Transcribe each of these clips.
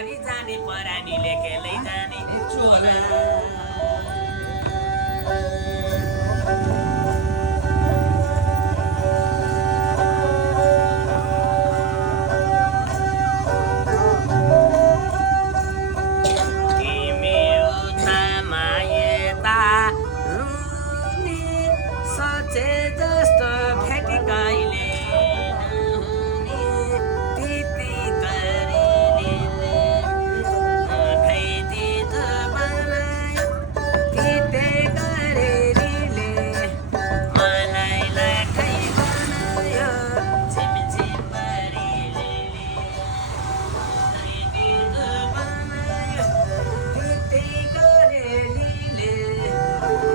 परि जाने परानीले केलै जाने चोला सचे जस्तो भेटी कहिले नहुने तिती करेलीले खैती त बनायो तिते करेलीले मलाई लाखै बनायो झिमझिमरीले खैती त बनायो तिते करेलीले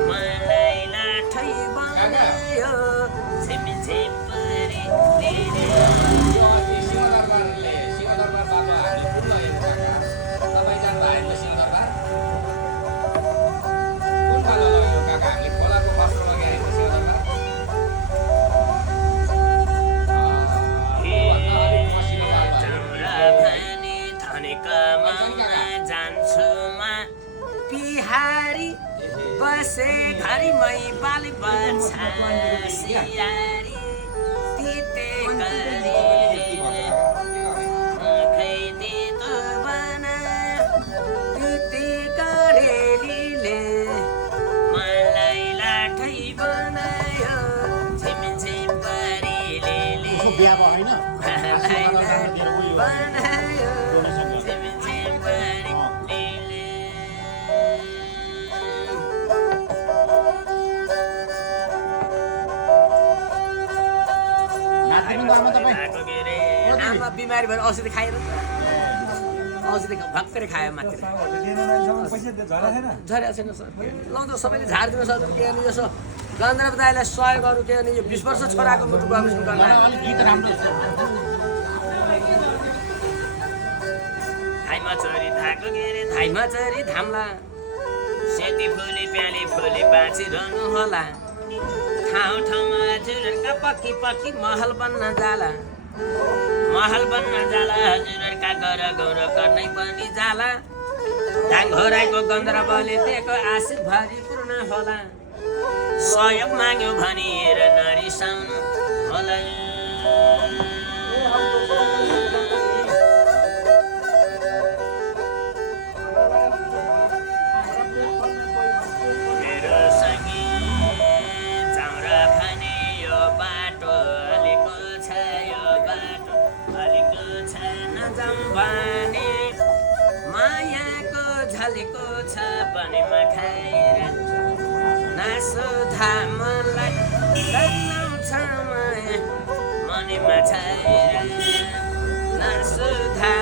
मलाई लाठै बनायो झिमझिमरीले जान्छु म बिहारी बसे घरमै बाली बच्चा सियारी तिते करेलीले खैती त बनायो तिते करेलीले मलाई लाठै बनायो झिमझिमरीले मलाई लाठै बनायो आमा बिमारी भएर औषधि खाएर औषधि भर्खरै खायो माथि झरेको छैन सर ल त सबैले झारिदिनु सक्छ के भने यसो गन्धर्व दाइलाई सहयोग गरौँ के भने यो 20 वर्ष छोराको मुटुको अभिषेक गर्न धाइमा चरी धाको के अरे धाइमा चरी धामला सेती फुली प्याली फुली बाँचिरहनु होला ठाउँ ठाउँमा हजुरहरूका पक्की पक्की महल बन्न जाला हजुरहरूका गर गौर गर्नै पनि जाला ढाङघोराको गन्धर्वले दिएको आशिष भरि पूर्ण होला सहयोग माग्यो भनी हेर नरिसाउनु होला भने मायाको झलेको छ पनिमा खाएर नासुधा मलाई लगाउँछ माया मनीमा छैर नासुधा